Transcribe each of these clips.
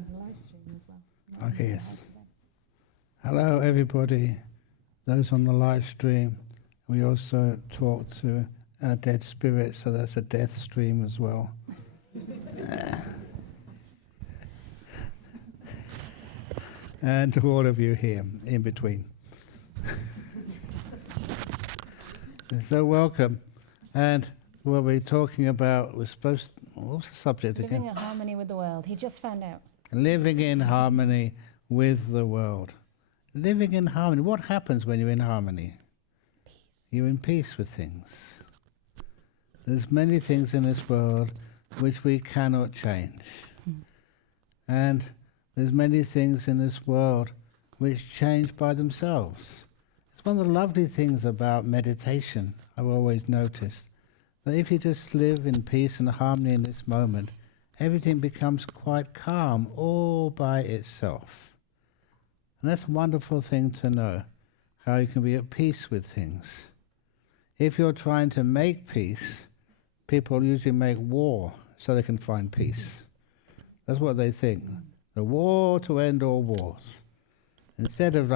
there's a live stream as well. Okay, yes. Hello, everybody. Those on the live stream. We also talk to our dead spirits, so that's a death stream as well. And to all of you here in between. So welcome. And what we're talking about, what's the subject again? Living in harmony with the world. He just found out. Living in harmony with the world. Living in harmony. What happens when you're in harmony? Peace. You're in peace with things. There's many things in this world which we cannot change. And there's many things in this world which change by themselves. It's one of the lovely things about meditation, I've always noticed, that if you just live in peace and harmony in this moment, everything becomes quite calm all by itself. And that's a wonderful thing to know, how you can be at peace with things. If you're trying to make peace, people usually make war so they can find peace. That's what they think. The war to end all wars. Instead of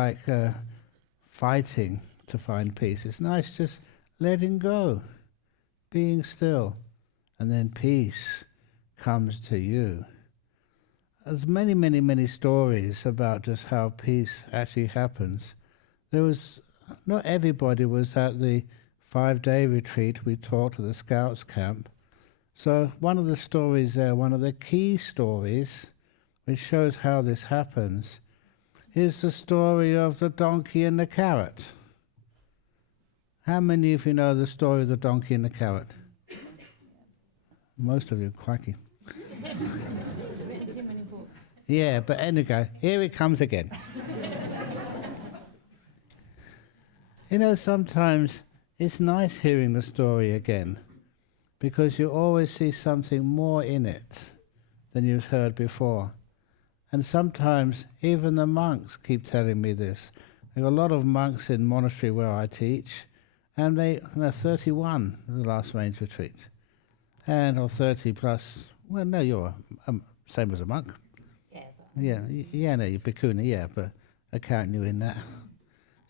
fighting to find peace, it's nice just letting go, being still, and then peace comes to you. There's many, many, many stories about just how peace actually happens. Not everybody was at the 5-day retreat we taught at the Scouts camp. So one of the stories there, one of the key stories, which shows how this happens, is the story of the donkey and the carrot. How many of you know the story of the donkey and the carrot? Most of you, quacky. Written too many books. Yeah, but anyway, here it comes again. Sometimes it's nice hearing the story again, because you always see something more in it than you've heard before. And sometimes even the monks keep telling me this. There are a lot of monks in monastery where I teach, and they're 31 the last range retreat. Or 30 plus. Well, no, you're same as a monk. Yeah. No, you're bhikkhuni, yeah, but I count you in that.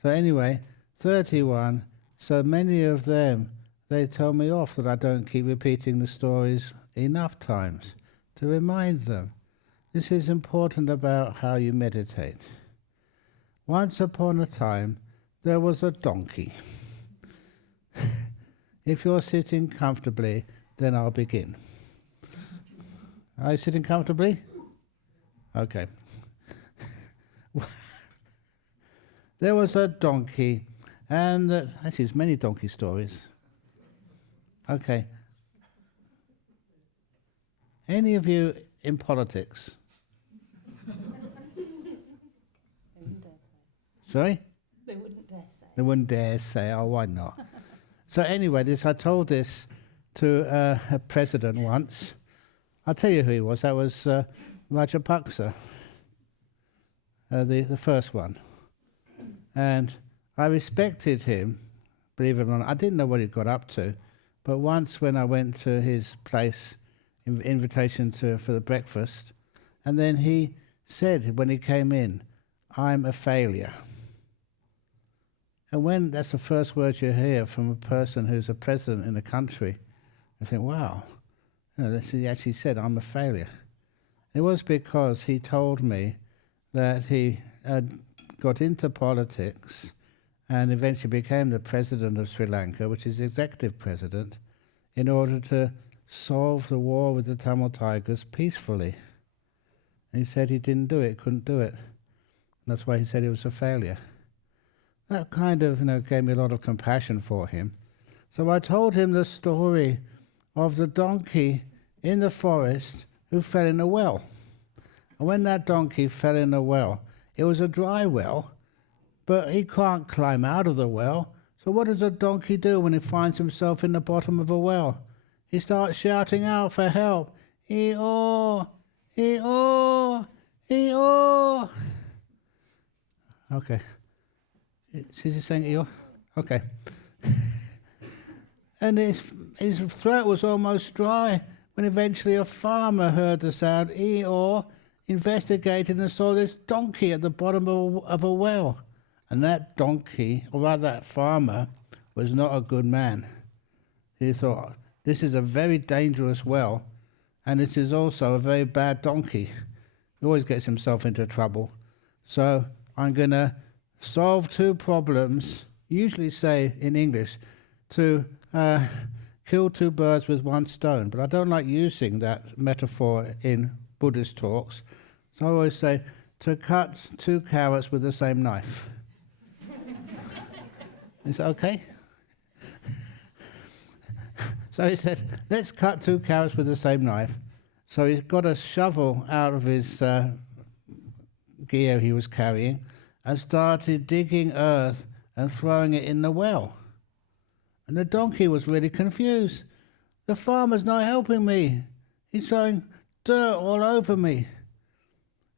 So anyway, 31. So many of them, they tell me off that I don't keep repeating the stories enough times to remind them. This is important about how you meditate. Once upon a time, there was a donkey. If you're sitting comfortably, then I'll begin. Are you sitting comfortably? Okay. There was a donkey, and actually there's many donkey stories. Okay. Any of you in politics? Sorry? They wouldn't dare say. They wouldn't dare say, oh, why not? So anyway, I told this to a president once. I'll tell you who he was. That was Rajapaksa, the first one. And I respected him, believe it or not. I didn't know what he got up to. But once when I went to his place, invitation for the breakfast, and then he said when he came in, I'm a failure. And when that's the first word you hear from a person who's a president in a country, I think, wow, he actually said, I'm a failure. It was because he told me that he had got into politics and eventually became the president of Sri Lanka, which is executive president, in order to solve the war with the Tamil Tigers peacefully. And he said he didn't do it, couldn't do it. That's why he said he was a failure. That kind of gave me a lot of compassion for him. So I told him the story of the donkey in the forest who fell in a well. And when that donkey fell in a well, it was a dry well, but he can't climb out of the well. So what does a donkey do when he finds himself in the bottom of a well? He starts shouting out for help. E-oh, e-oh, e-oh. Okay. Is he saying e-oh? Okay. And his throat was almost dry when eventually a farmer heard the sound, e-oh, investigated and saw this donkey at the bottom of a well. And that donkey, or rather that farmer, was not a good man. He thought, this is a very dangerous well, and it is also a very bad donkey. He always gets himself into trouble. So I'm going to solve two problems, usually say in English, to kill two birds with one stone. But I don't like using that metaphor in Buddhist talks. So I always say, to cut two carrots with the same knife. Is that okay? So he said, let's cut two carrots with the same knife. So he got a shovel out of his gear he was carrying and started digging earth and throwing it in the well. And the donkey was really confused. The farmer's not helping me. He's throwing dirt all over me.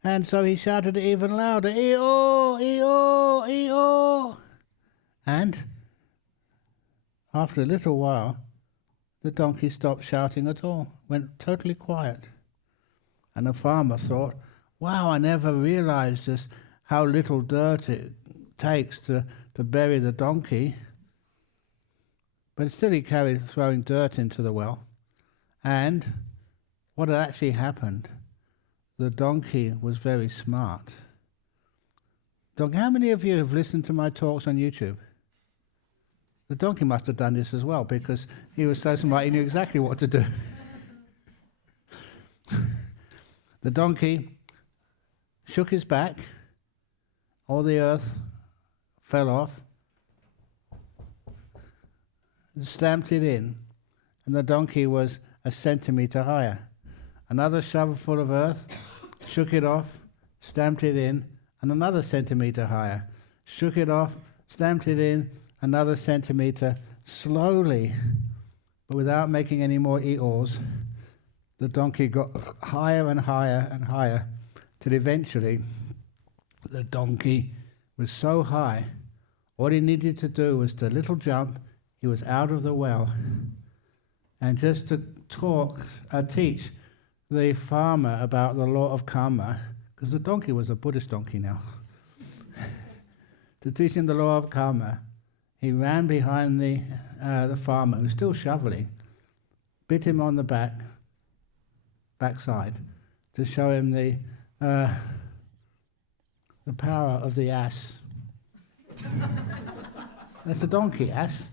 And so he shouted it even louder, "E-oh, E-oh, E-oh." And after a little while, the donkey stopped shouting at all, went totally quiet. And the farmer thought, wow, I never realized just how little dirt it takes to bury the donkey. But still he carried throwing dirt into the well. And what had actually happened, the donkey was very smart. Donkey, how many of you have listened to my talks on YouTube? The donkey must have done this as well, because he was so smart he knew exactly what to do. The donkey shook his back, all the earth fell off, stamped it in, and the donkey was a centimetre higher. Another shovelful of earth, shook it off, stamped it in, and another centimetre higher. Shook it off, stamped it in, another centimetre. Slowly, but without making any more eors, the donkey got higher and higher and higher, till eventually the donkey was so high, all he needed to do was a little jump, he was out of the well. And just to teach the farmer about the law of karma, because the donkey was a Buddhist donkey now, to teach him the law of karma, he ran behind the farmer, who was still shoveling, bit him on the backside, to show him the power of the ass. That's a donkey, ass.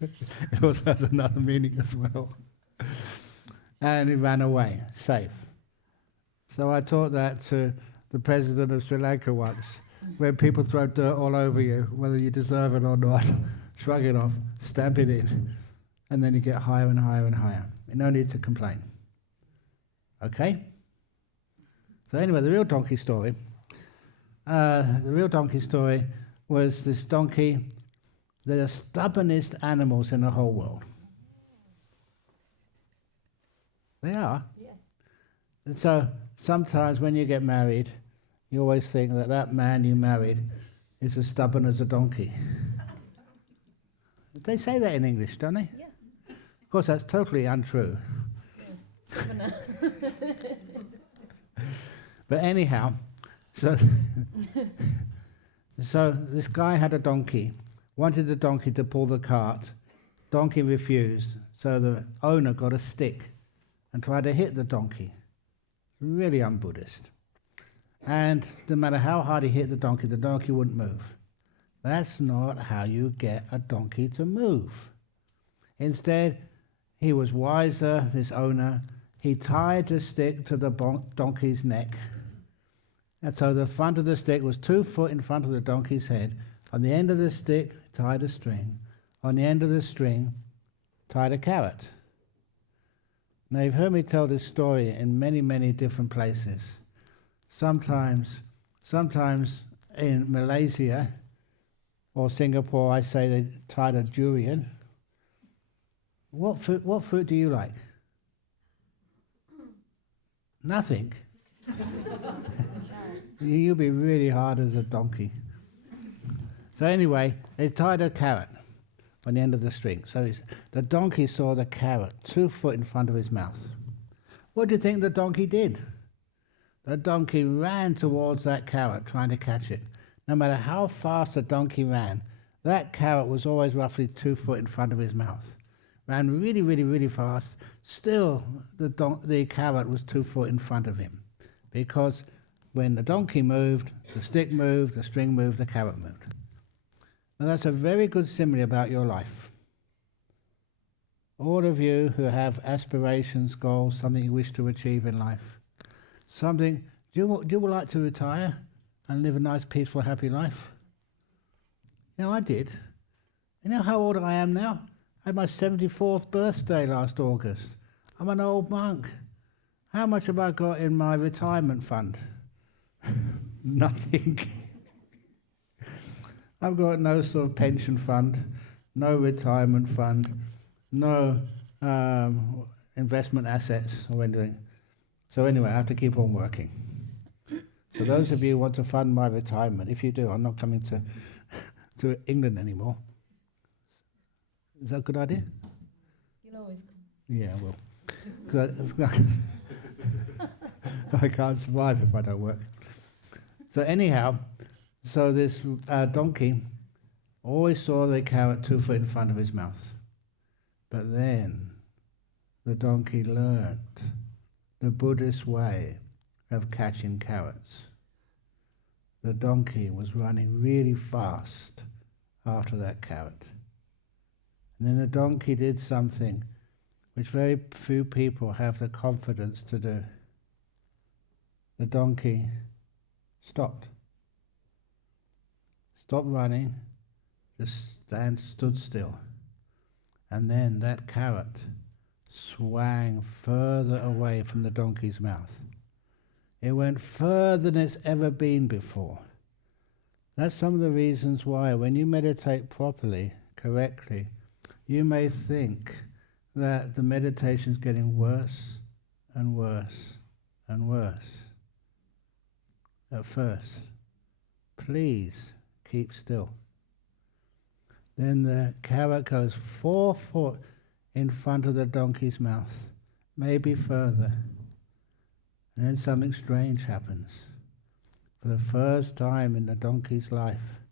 It also has another meaning as well. And he ran away, safe. So I taught that to the president of Sri Lanka once. When people throw dirt all over you, whether you deserve it or not, shrug it off, stamp it in, and then you get higher and higher and higher. No need to complain. Okay? So anyway, the real donkey story was this donkey. They're the stubbornest animals in the whole world. They are. Yeah. And so sometimes when you get married, you always think that man you married is as stubborn as a donkey. They say that in English, don't they? Yeah. Of course, that's totally untrue. Yeah. But anyhow, so this guy had a donkey, wanted the donkey to pull the cart. Donkey refused, so the owner got a stick and tried to hit the donkey. Really un-Buddhist. And no matter how hard he hit the donkey wouldn't move. That's not how you get a donkey to move. Instead, he was wiser, this owner. He tied the stick to the donkey's neck. And so the front of the stick was 2 foot in front of the donkey's head. On the end of the stick, tied a string. On the end of the string, tied a carrot. Now, you've heard me tell this story in many, many different places. Sometimes in Malaysia or Singapore, I say they tied a durian. What fruit do you like? Nothing. You'll be really hard as a donkey. So anyway, they tied a carrot on the end of the string. So the donkey saw the carrot 2 foot in front of his mouth. What do you think the donkey did? The donkey ran towards that carrot, trying to catch it. No matter how fast the donkey ran, that carrot was always roughly 2 foot in front of his mouth. Ran really, really, really fast. Still, the carrot was 2 foot in front of him. Because when the donkey moved, the stick moved, the string moved, the carrot moved. Now that's a very good simile about your life. All of you who have aspirations, goals, something you wish to achieve in life, do you like to retire and live a nice, peaceful, happy life? You know, I did. You know how old I am now? I had my 74th birthday last August. I'm an old monk. How much have I got in my retirement fund? Nothing. I've got no sort of pension fund, no retirement fund, no investment assets or anything. So anyway, I have to keep on working. So those of you who want to fund my retirement, if you do, I'm not coming to England anymore. Is that a good idea? You'll always come. Yeah, I will. 'Cause I can't survive if I don't work. So anyhow, this donkey always saw the carrot 2 foot in front of his mouth. But then the donkey learnt the Buddhist way of catching carrots. The donkey was running really fast after that carrot. And then the donkey did something which very few people have the confidence to do. The donkey stopped. Stopped running, just stood still. And then that carrot swang further away from the donkey's mouth. It went further than it's ever been before. That's some of the reasons why when you meditate properly, correctly, you may think that the meditation's getting worse and worse and worse. At first, please keep still. Then the carrot goes 4 foot in front of the donkey's mouth, maybe further. And then something strange happens. For the first time in the donkey's life,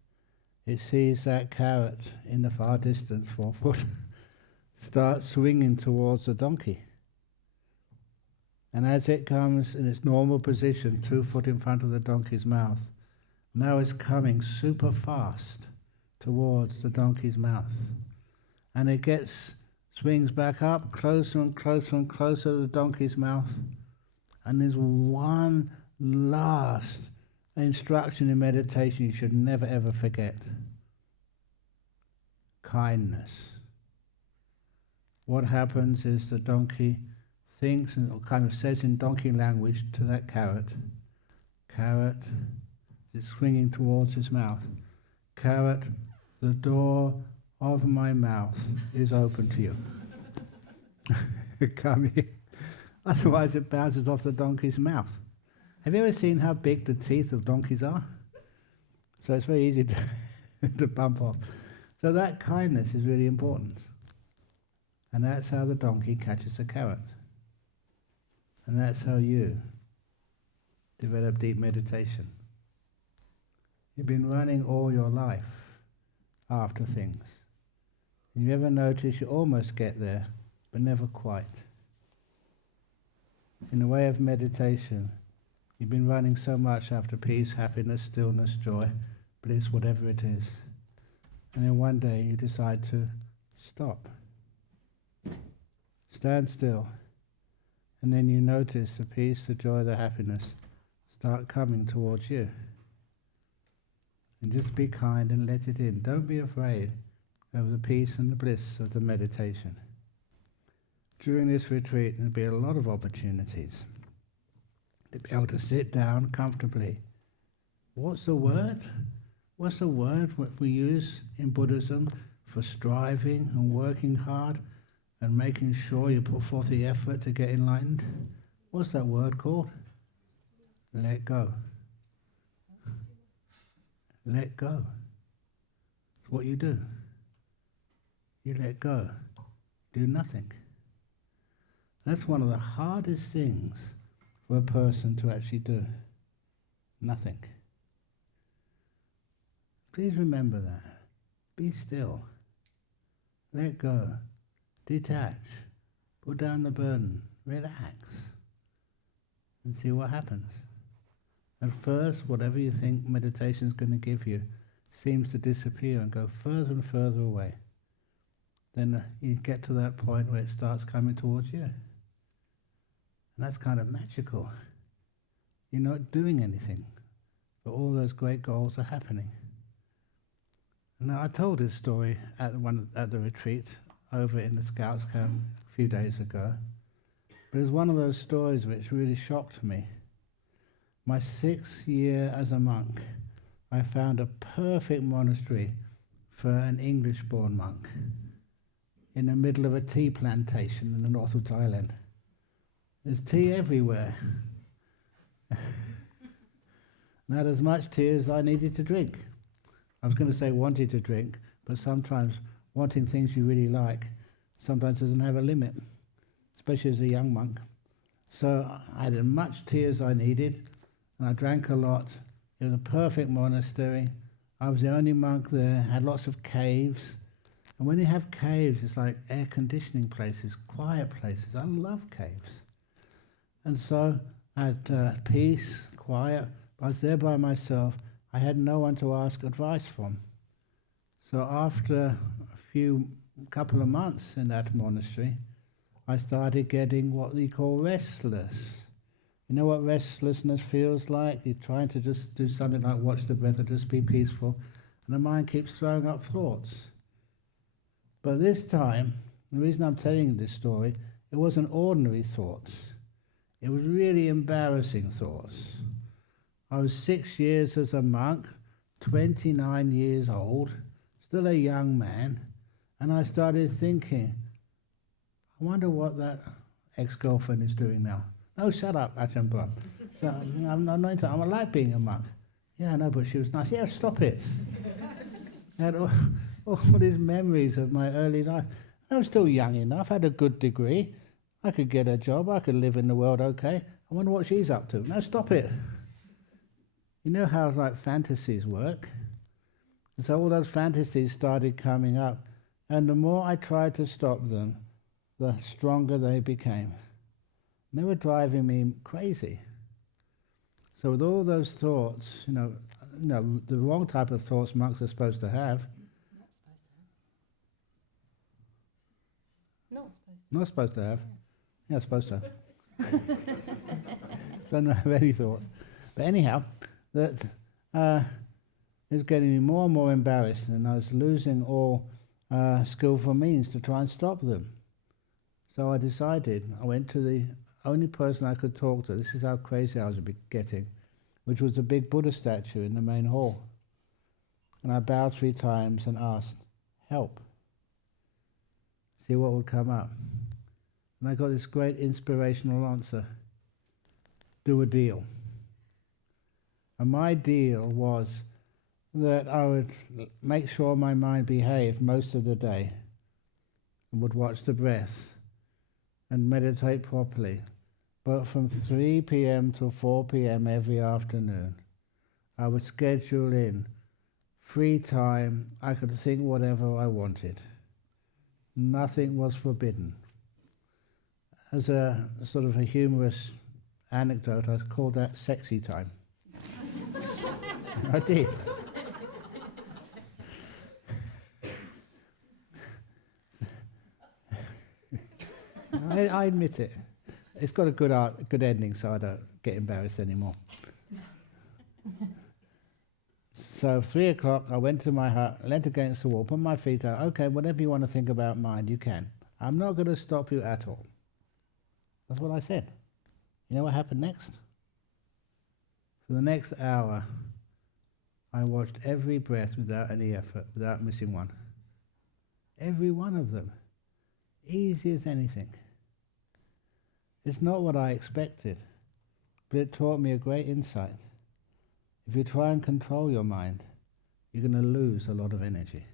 it sees that carrot in the far distance, 4 foot, start swinging towards the donkey. And as it comes in its normal position, 2 foot in front of the donkey's mouth, now it's coming super fast towards the donkey's mouth. And it swings back up closer and closer and closer to the donkey's mouth. And there's one last instruction in meditation you should never ever forget. Kindness. What happens is the donkey thinks and kind of says in donkey language to that carrot, carrot is swinging towards his mouth. Carrot, the door of my mouth is open to you. Come here. Otherwise it bounces off the donkey's mouth. Have you ever seen how big the teeth of donkeys are? So it's very easy to bump off. So that kindness is really important. And that's how the donkey catches the carrot. And that's how you develop deep meditation. You've been running all your life after things. And you ever notice you almost get there, but never quite. In the way of meditation, you've been running so much after peace, happiness, stillness, joy, bliss, whatever it is. And then one day you decide to stop. Stand still. And then you notice the peace, the joy, the happiness start coming towards you. And just be kind and let it in. Don't be afraid of the peace and the bliss of the meditation. During this retreat, there'll be a lot of opportunities to be able to sit down comfortably. What's the word? What's the word what we use in Buddhism for striving and working hard and making sure you put forth the effort to get enlightened? What's that word called? Let go. Let go. It's what you do. You let go. Do nothing. That's one of the hardest things for a person to actually do? Nothing. Please remember that. Be still. Let go. Detach. Put down the burden. Relax. And see what happens. At first, whatever you think meditation is going to give you seems to disappear and go further and further away. Then you get to that point where it starts coming towards you. And that's kind of magical. You're not doing anything, but all those great goals are happening. Now, I told this story at the retreat over in the Scouts camp a few days ago. But it was one of those stories which really shocked me. My 6th year as a monk, I found a perfect monastery for an English-born monk in the middle of a tea plantation in the north of Thailand. There's tea everywhere. And I had as much tea as I needed to drink. I was going to say wanted to drink, but sometimes wanting things you really like sometimes doesn't have a limit, especially as a young monk. So I had as much tea as I needed, and I drank a lot. It was a perfect monastery. I was the only monk there, had lots of caves. And when you have caves, it's like air conditioning places, quiet places. I love caves. And so I had peace, quiet. I was there by myself. I had no one to ask advice from. So after a couple of months in that monastery, I started getting what they call restless. You know what restlessness feels like? You're trying to just do something like watch the breath or just be peaceful, and the mind keeps throwing up thoughts. But this time, the reason I'm telling you this story, it wasn't ordinary thoughts. It was really embarrassing thoughts. I was 6 years as a monk, 29 years old, still a young man, and I started thinking, I wonder what that ex-girlfriend is doing now. No, shut up, Ajahn Brahm. So, I'm not into, I like being a monk. Yeah, I know, but she was nice. Yeah, stop it. I had all these memories of my early life. I was still young enough, had a good degree. I could get a job, I could live in the world okay. I wonder what she's up to. No, stop it. You know how like fantasies work? And so all those fantasies started coming up. And the more I tried to stop them, the stronger they became. They were driving me crazy. So with all those thoughts, the wrong type of thoughts monks are supposed to have. Not supposed to have. Yeah, supposed to have. Don't have any thoughts. But anyhow, that it was getting me more and more embarrassed, and I was losing all skillful means to try and stop them. So I decided, I went to the only person I could talk to, this is how crazy I was getting, which was a big Buddha statue in the main hall. And I bowed 3 times and asked, help. See what would come up. And I got this great inspirational answer. Do a deal. And my deal was that I would make sure my mind behaved most of the day and would watch the breath and meditate properly. But from 3 p.m. till 4 p.m. every afternoon, I would schedule in free time. I could think whatever I wanted. Nothing was forbidden. As a sort of a humorous anecdote, I called that sexy time. I did. I admit it. It's got a good ending, so I don't get embarrassed anymore. So 3 o'clock, I went to my hut, leant against the wall, put my feet out. Okay, whatever you want to think about mind, you can. I'm not going to stop you at all. That's what I said. You know what happened next? For the next hour, I watched every breath without any effort, without missing one. Every one of them. Easy as anything. It's not what I expected, but it taught me a great insight. If you try and control your mind, you're going to lose a lot of energy.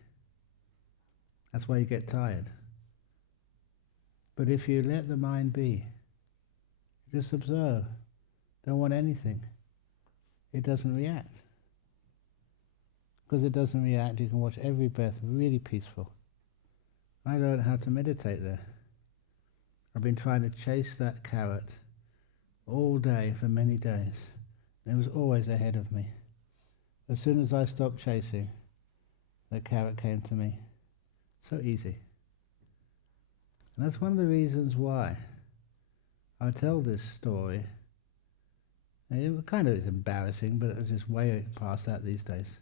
That's why you get tired. But if you let the mind be, just observe, don't want anything, it doesn't react. Because it doesn't react, you can watch every breath really peaceful. I learned how to meditate there. I've been trying to chase that carrot all day for many days. And it was always ahead of me. As soon as I stopped chasing, the carrot came to me. So easy. And that's one of the reasons why I tell this story. It kind of is embarrassing, but it's just way past that these days.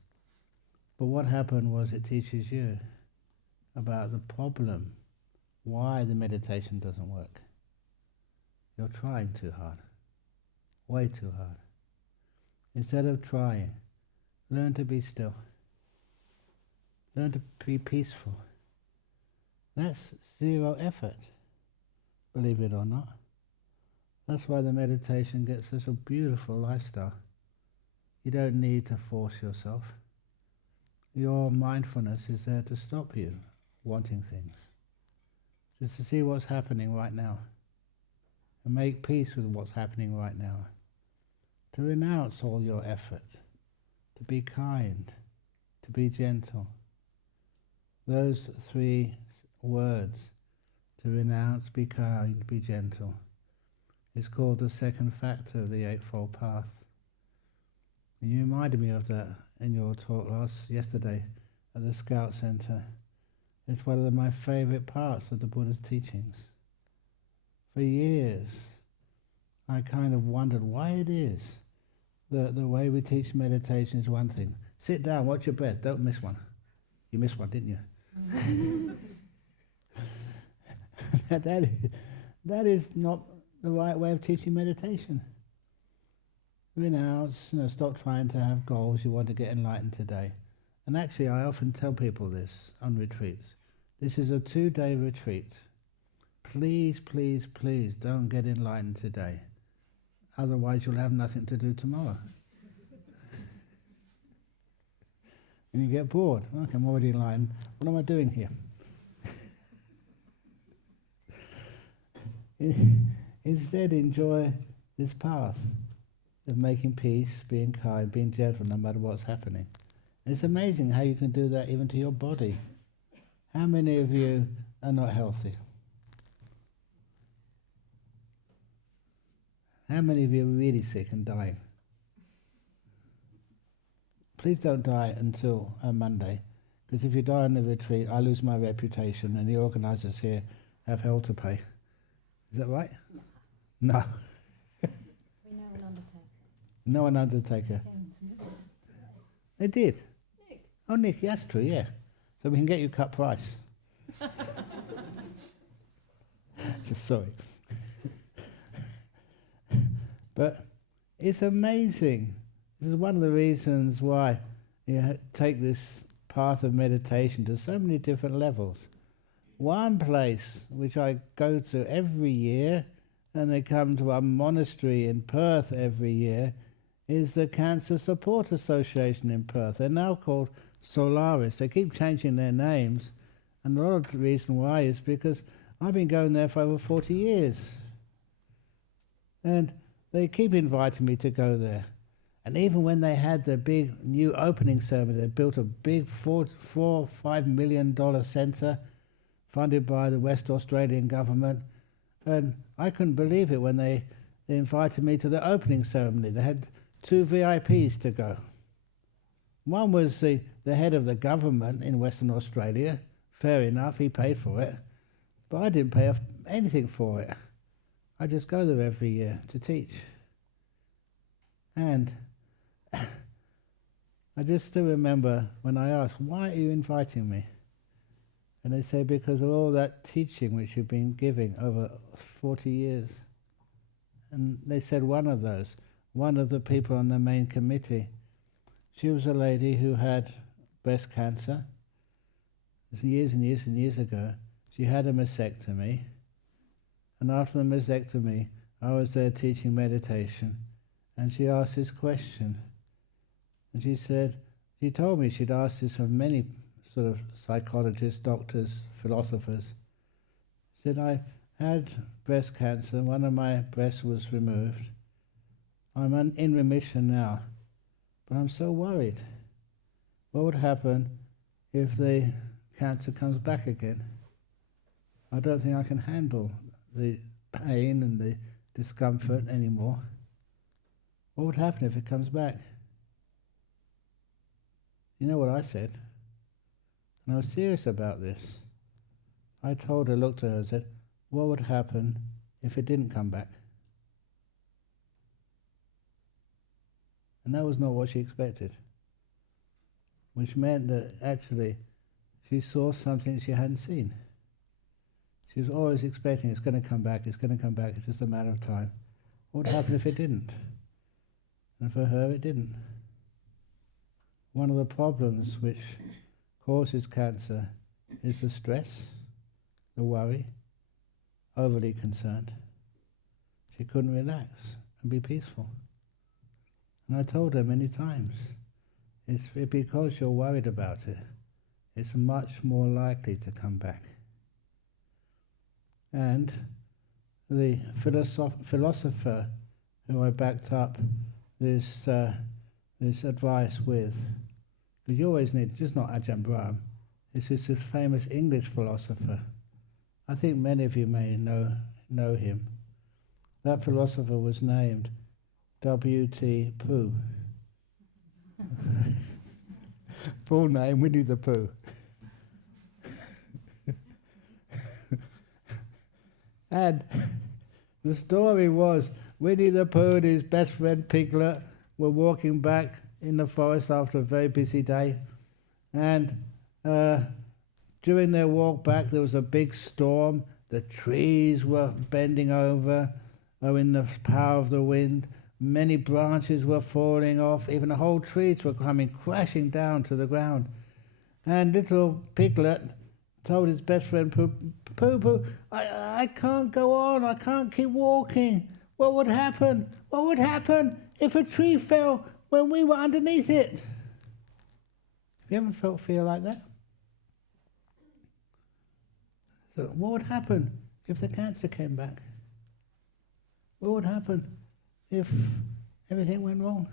But what happened was it teaches you about the problem, why the meditation doesn't work. You're trying too hard, way too hard. Instead of trying, learn to be still. Learn to be peaceful. That's zero effort, believe it or not. That's why the meditation gets such a beautiful lifestyle. You don't need to force yourself. Your mindfulness is there to stop you wanting things. Just to see what's happening right now. And make peace with what's happening right now. To renounce all your effort. To be kind. To be gentle. Those three words, to renounce, be kind, be gentle, is called the second factor of the Eightfold Path. And you reminded me of that in your talk yesterday at the Scout Center. It's one of my favorite parts of the Buddha's teachings. For years, I kind of wondered why it is that the way we teach meditation is one thing. Sit down, watch your breath, don't miss one. You missed one, didn't you? That is not the right way of teaching meditation. Renounce, stop trying to have goals you want to get enlightened today. And actually, I often tell people this on retreats. This is a 2-day retreat. Please, please, please don't get enlightened today. Otherwise, you'll have nothing to do tomorrow. And you get bored. Okay, I'm already enlightened. What am I doing here? Instead, enjoy this path of making peace, being kind, being gentle, no matter what's happening. And it's amazing how you can do that even to your body. How many of you are not healthy? How many of you are really sick and dying? Please don't die until Monday, because if you die on the retreat, I lose my reputation and the organisers here have hell to pay. Is that right? No. We know an undertaker. No, an undertaker. Came to visit. They did. Nick. Oh, Nick, that's true, yeah. So we can get you cut price. Just sorry. But it's amazing. This is one of the reasons why you take this path of meditation to so many different levels. One place which I go to every year, and they come to our monastery in Perth every year, is the Cancer Support Association in Perth. They're now called Solaris. They keep changing their names, and a lot of the reason why is because I've been going there for over 40 years. And they keep inviting me to go there. And even when they had the big new opening ceremony, they built a big $5 million centre funded by the West Australian government. And I couldn't believe it when they invited me to the opening ceremony. They had 2 VIPs to go. One was the head of the government in Western Australia. Fair enough, he paid for it. But I didn't pay anything for it. I just go there every year to teach. And I just still remember when I asked, why are you inviting me? And they say, because of all that teaching which you've been giving over 40 years. And they said one of the people on the main committee, she was a lady who had breast cancer. Years and years and years ago, she had a mastectomy. And after the mastectomy, I was there teaching meditation. And she asked this question. And she said, she told me she'd asked this of many sort of psychologists, doctors, philosophers. She said, I had breast cancer, one of my breasts was removed. I'm in remission now, but I'm so worried. What would happen if the cancer comes back again? I don't think I can handle the pain and the discomfort anymore. What would happen if it comes back? You know what I said? And I was serious about this. I told her, looked at her and said, what would happen if it didn't come back? And that was not what she expected. Which meant that actually she saw something she hadn't seen. She was always expecting it's going to come back, it's going to come back, it's just a matter of time. What would happen if it didn't? And for her it didn't. One of the problems which causes cancer is the stress, the worry, overly concerned. She couldn't relax and be peaceful. And I told her many times, it's because you're worried about it, it's much more likely to come back. And the philosopher who I backed up this advice with, because you always need, just not Ajahn Brahm, this is this famous English philosopher. I think many of you may know him. That philosopher was named W.T. Pooh. Full name, Winnie the Pooh. And the story was Winnie the Pooh and his best friend Piglet were walking back in the forest after a very busy day, and during their walk back there was a big storm. The trees were bending over in the power of the wind. Many branches were falling off, even the whole trees were coming crashing down to the ground. And little Piglet told his best friend Pooh, I can't go on, I can't keep walking. What would happen? What would happen if a tree fell when we were underneath it? Have you ever felt fear like that? So what would happen if the cancer came back? What would happen if everything went wrong?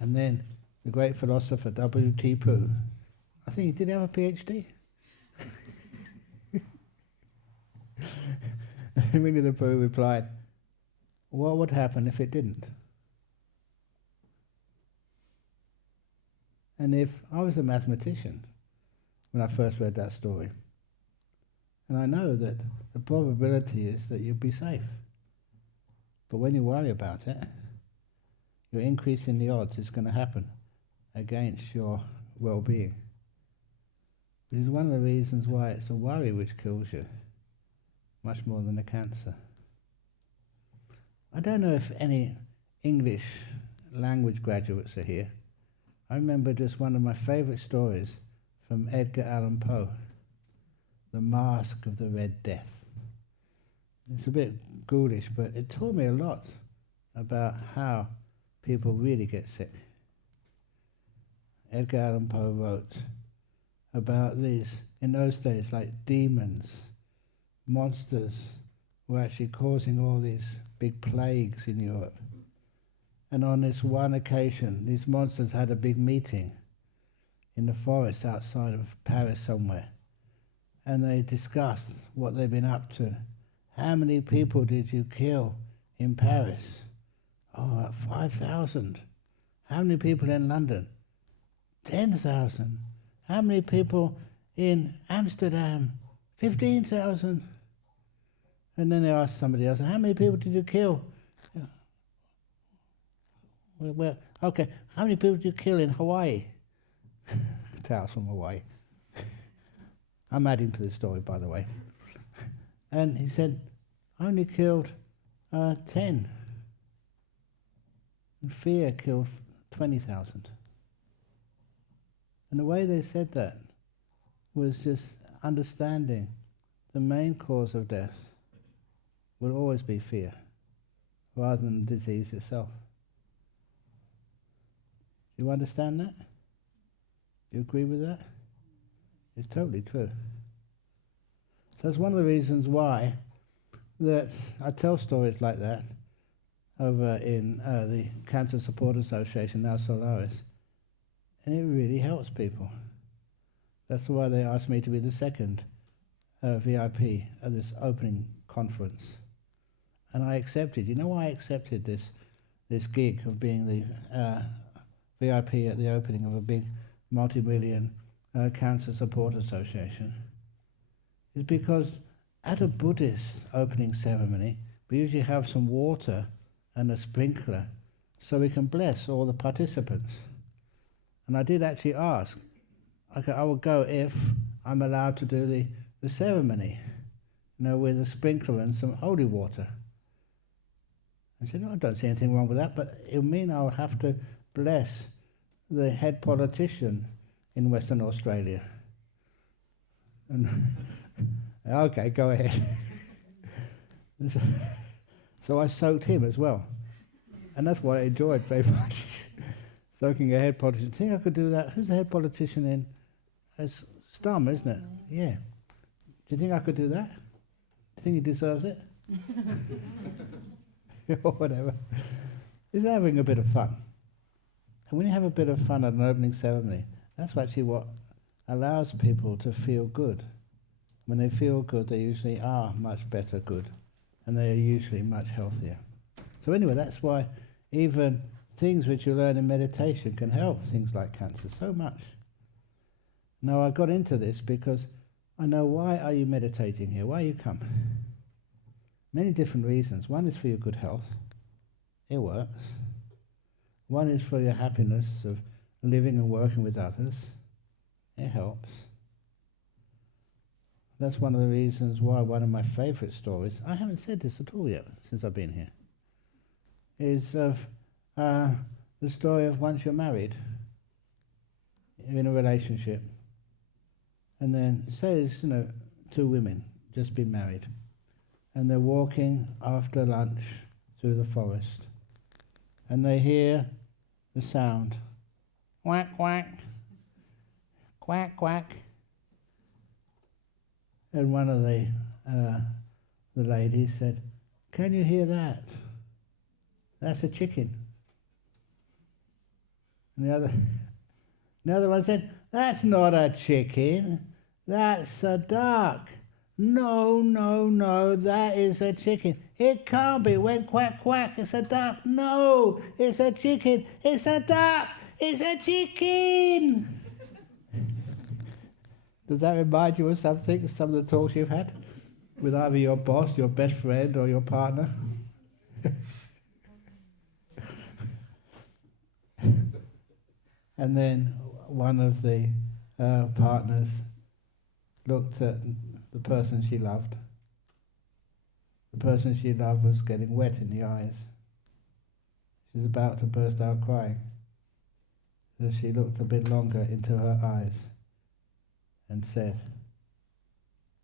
And then the great philosopher W.T. Pooh, I think he did have a PhD. Winnie the Pooh replied, what would happen if it didn't? And if I was a mathematician when I first read that story, and I know that the probability is that you'll be safe, but when you worry about it, you're increasing the odds it's going to happen against your well-being, which is one of the reasons why it's a worry which kills you much more than a cancer. I don't know if any English language graduates are here. I remember just one of my favourite stories from Edgar Allan Poe, The Mask of the Red Death. It's a bit ghoulish, but it taught me a lot about how people really get sick. Edgar Allan Poe wrote about these, in those days, like demons, monsters were actually causing all these big plagues in Europe. And on this one occasion, these monsters had a big meeting in the forest outside of Paris somewhere. And they discussed what they'd been up to. How many people did you kill in Paris? Oh, 5,000. How many people in London? 10,000. How many people in Amsterdam? 15,000. And then they asked somebody else, how many people did you kill? Well, okay, how many people did you kill in Hawaii? Tales from Hawaii. I'm adding to this story, by the way. And he said, I only killed 10. And fear killed 20,000. And the way they said that was just understanding the main cause of death will always be fear, rather than the disease itself. Do you understand that? Do you agree with that? It's totally true. So it's one of the reasons why that I tell stories like that, over in the Cancer Support Association, now Solaris, and it really helps people. That's why they asked me to be the second VIP at this opening conference. And I accepted. You know why I accepted this gig of being the VIP at the opening of a big multi-million Cancer Support Association? It's because at a Buddhist opening ceremony, we usually have some water and a sprinkler so we can bless all the participants. And I did actually ask, I will go if I'm allowed to do the ceremony, with a sprinkler and some holy water. I said, no, I don't see anything wrong with that, but it'll mean I'll have to bless the head politician in Western Australia. And okay, go ahead. So I soaked him as well. And that's what I enjoyed very much. Soaking a head politician. Think I could do that? Who's the head politician in? It's Starmer, isn't it? Yeah. Do you think I could do that? Do you think he deserves it? Or whatever. It's having a bit of fun. And when you have a bit of fun at an opening ceremony, that's actually what allows people to feel good. When they feel good, they usually are much better good. And they are usually much healthier. So anyway, that's why even things which you learn in meditation can help things like cancer so much. Now I got into this because I know why are you meditating here? Why you come? Many different reasons. One is for your good health. It works. One is for your happiness of living and working with others. It helps. That's one of the reasons why one of my favourite stories, I haven't said this at all yet since I've been here, is of the story of once you're married, you're in a relationship, and then say it's, two women just been married, and they're walking after lunch through the forest, and they hear the sound, quack, quack, quack, quack. And one of the ladies said, "Can you hear that? That's a chicken." And the other one said, "That's not a chicken, that's a duck." No, that is a chicken. It can't be. It went quack, quack, it's a duck. No, it's a chicken, it's a duck, it's a chicken. Does that remind you of something, some of the talks you've had with either your boss, your best friend, or your partner? And then one of the partners looked at the person she loved. The person she loved was getting wet in the eyes. She was about to burst out crying. So she looked a bit longer into her eyes and said,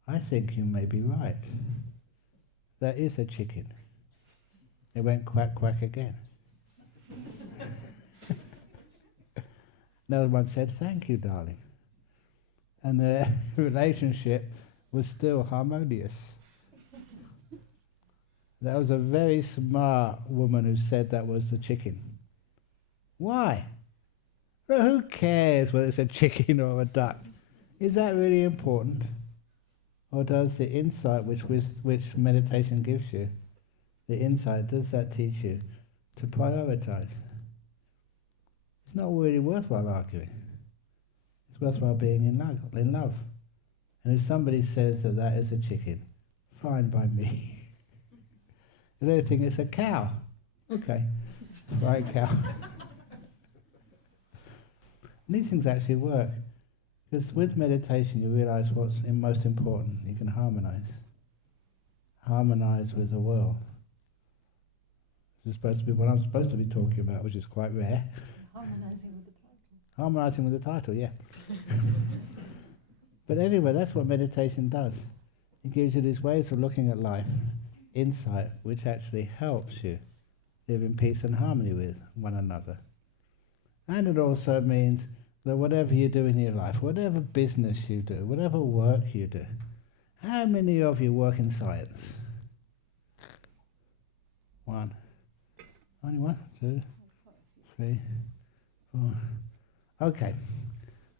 "I think you may be right. That is a chicken." It went quack, quack again. Another one said, "Thank you, darling." And the relationship was still harmonious. That was a very smart woman who said that was a chicken. Why? Well, who cares whether it's a chicken or a duck? Is that really important? Or does the insight which meditation gives you, the insight, does that teach you to prioritise? It's not really worthwhile arguing. It's worthwhile being in love. And if somebody says that that is a chicken, fine by me. If they think it's a cow, okay, right cow. And these things actually work. Because with meditation you realise what's most important. You can harmonise. Harmonise with the world. This is supposed to be what I'm supposed to be talking about, which is quite rare. Harmonising with the title. Harmonising with the title, yeah. But anyway, that's what meditation does. It gives you these ways of looking at life, insight, which actually helps you live in peace and harmony with one another. And it also means that whatever you do in your life, whatever business you do, whatever work you do, how many of you work in science? One. Only 1, 2, 3, 4. Okay.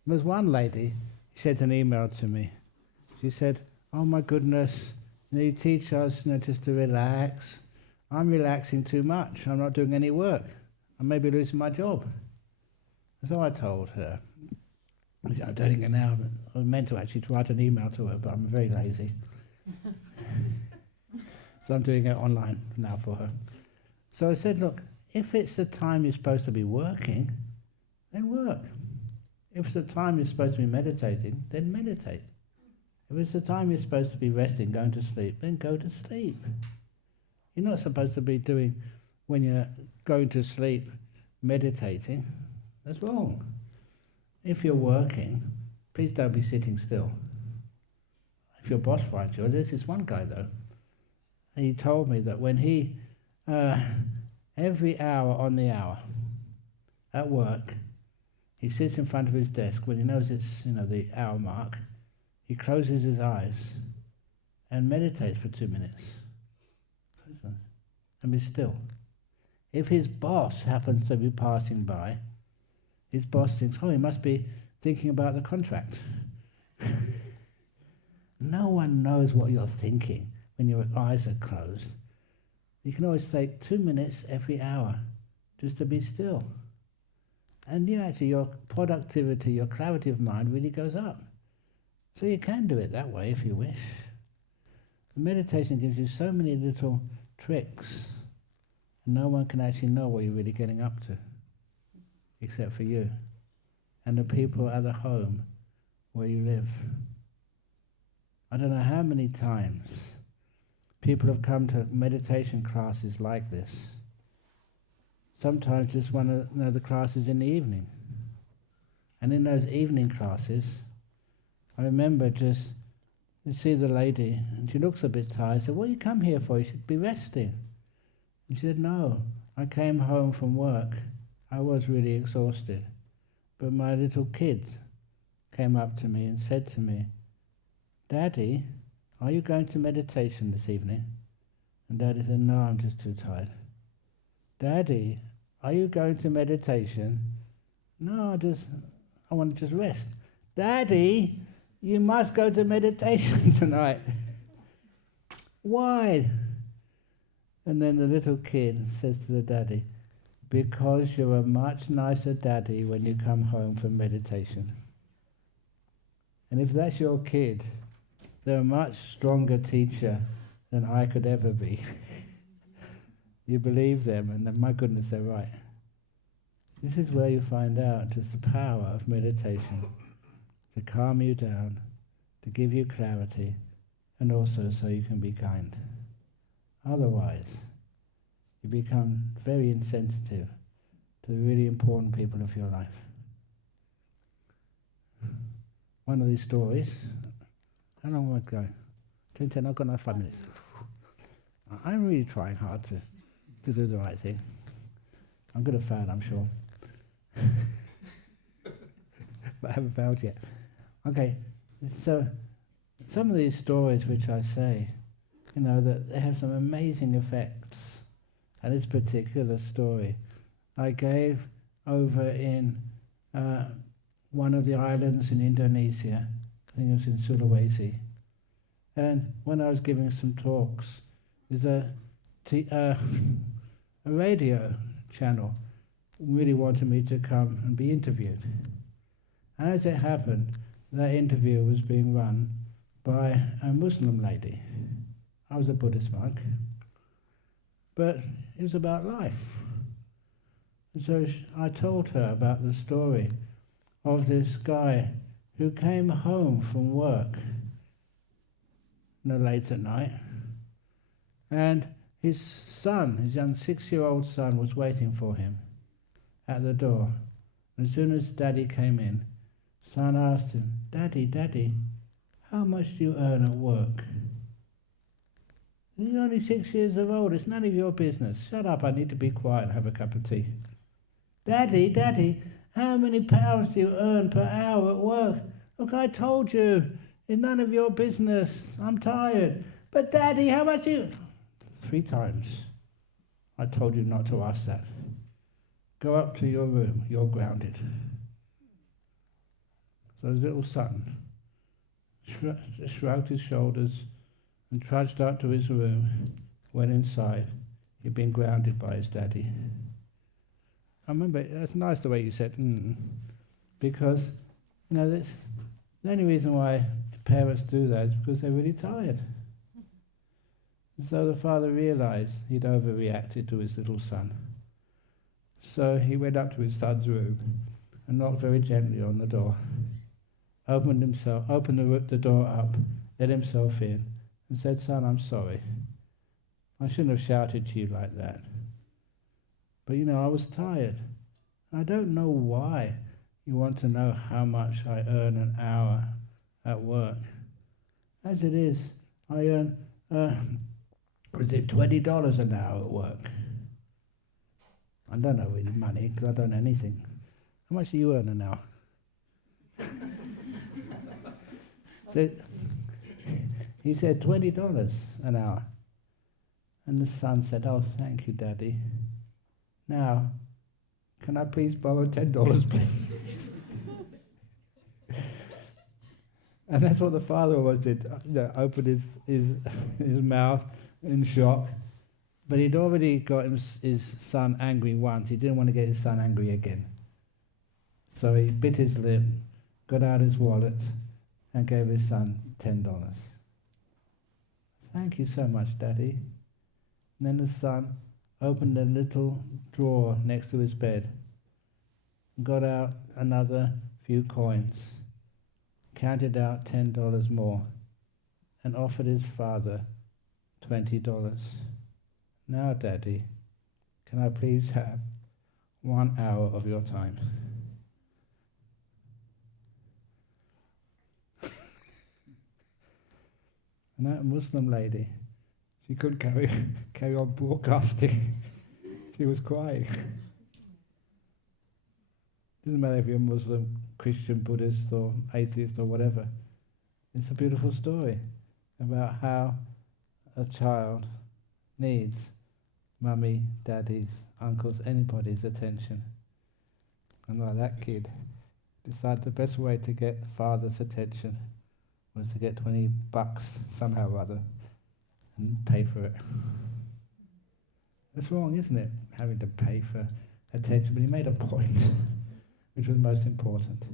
There's one lady, she sent an email to me. She said, oh my goodness, you teach us just to relax. I'm relaxing too much. I'm not doing any work. I may be losing my job. So I told her. I'm doing it now. But I was meant to actually write an email to her, but I'm very lazy. So I'm doing it online now for her. So I said, look, if it's the time you're supposed to be working, then work. If it's the time you're supposed to be meditating, then meditate. If it's the time you're supposed to be resting, going to sleep, then go to sleep. You're not supposed to be doing, when you're going to sleep, meditating. That's wrong. If you're working, please don't be sitting still. If your boss finds you, there's this one guy though, he told me that when he, every hour on the hour at work, he sits in front of his desk when he knows it's, the hour mark, he closes his eyes and meditates for 2 minutes and be still. If his boss happens to be passing by, his boss thinks, oh, he must be thinking about the contract. No one knows what you're thinking when your eyes are closed. You can always take 2 minutes every hour just to be still. And actually your productivity, your clarity of mind really goes up. So you can do it that way if you wish. Meditation gives you so many little tricks, and no one can actually know what you're really getting up to, except for you and the people at the home where you live. I don't know how many times people have come to meditation classes like this. Sometimes just one of the classes in the evening. And in those evening classes, I remember you see the lady, and she looks a bit tired. I said, what do you come here for? You should be resting. And she said, no, I came home from work. I was really exhausted. But my little kid came up to me and said to me, Daddy, are you going to meditation this evening? And Daddy said, no, I'm just too tired. Daddy, are you going to meditation? No, I want to just rest. Daddy, you must go to meditation tonight. Why? And then the little kid says to the daddy, because you're a much nicer daddy when you come home from meditation. And if that's your kid, they're a much stronger teacher than I could ever be. You believe them, and then, my goodness, they're right. This is where you find out just the power of meditation, to calm you down, to give you clarity, and also so you can be kind. Otherwise, you become very insensitive to the really important people of your life. One of these stories, how long am I going? 10, I've got another 5 minutes. I'm really trying hard to do the right thing. I'm going to fail, I'm sure. But I haven't failed yet. Okay, so some of these stories which I say, that they have some amazing effects. And this particular story I gave over in one of the islands in Indonesia. I think it was in Sulawesi. And when I was giving some talks, there's a radio channel really wanted me to come and be interviewed. And as it happened, that interview was being run by a Muslim lady. I was a Buddhist monk. But it was about life. And so I told her about the story of this guy who came home from work late at night, and his son, his young 6-year-old son, was waiting for him at the door. And as soon as Daddy came in, son asked him, Daddy, how much do you earn at work? He's only 6 years old, it's none of your business. Shut up, I need to be quiet and have a cup of tea. Daddy, how many pounds do you earn per hour at work? Look, I told you, it's none of your business. I'm tired. But Daddy, how much do you... 3 times. I told you not to ask that. Go up to your room, you're grounded. So his little son shrugged his shoulders and trudged up to his room. Went inside. He'd been grounded by his daddy. I remember, that's nice the way you said, because, that's the only reason why parents do that is because they're really tired. So the father realized he'd overreacted to his little son. So he went up to his son's room and knocked very gently on the door. Opened the door up, let himself in, and said, "Son, I'm sorry. I shouldn't have shouted to you like that. But I was tired. I don't know why you want to know how much I earn an hour at work. As it is, I earn, $20 an hour at work. I don't know really money because I don't know anything. How much do you earn an hour?" So he said, $20 an hour. And the son said, "Oh, thank you, Daddy. Now, can I please borrow $10, please?" And that's what the father always did. Opened his mouth in shock. But he'd already got his son angry once. He didn't want to get his son angry again. So he bit his lip, got out his wallet, and gave his son $10. "Thank you so much, Daddy." And then the son opened a little drawer next to his bed, got out another few coins, counted out $10 more, and offered his father $20. "Now, Daddy, can I please have 1 hour of your time?" And that Muslim lady, she couldn't carry on broadcasting. She was crying. Doesn't matter if you're Muslim, Christian, Buddhist, or atheist, or whatever. It's a beautiful story about how a child needs mummy, daddy's, uncles, anybody's attention. And like that kid decided the best way to get the father's attention was to get $20 somehow or other and pay for it. That's wrong, isn't it? Having to pay for attention, but he made a point, which was most important.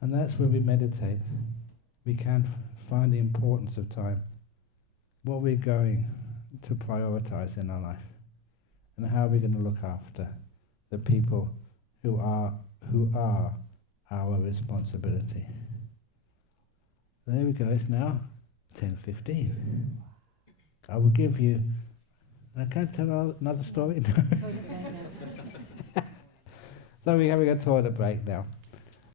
And that's where we meditate. We can find the importance of time, what we're going to prioritize in our life, and how we're going to look after the people who are our responsibility. There we go, it's now 10:15. I will give you, I can't tell another story. So we're having a toilet break now.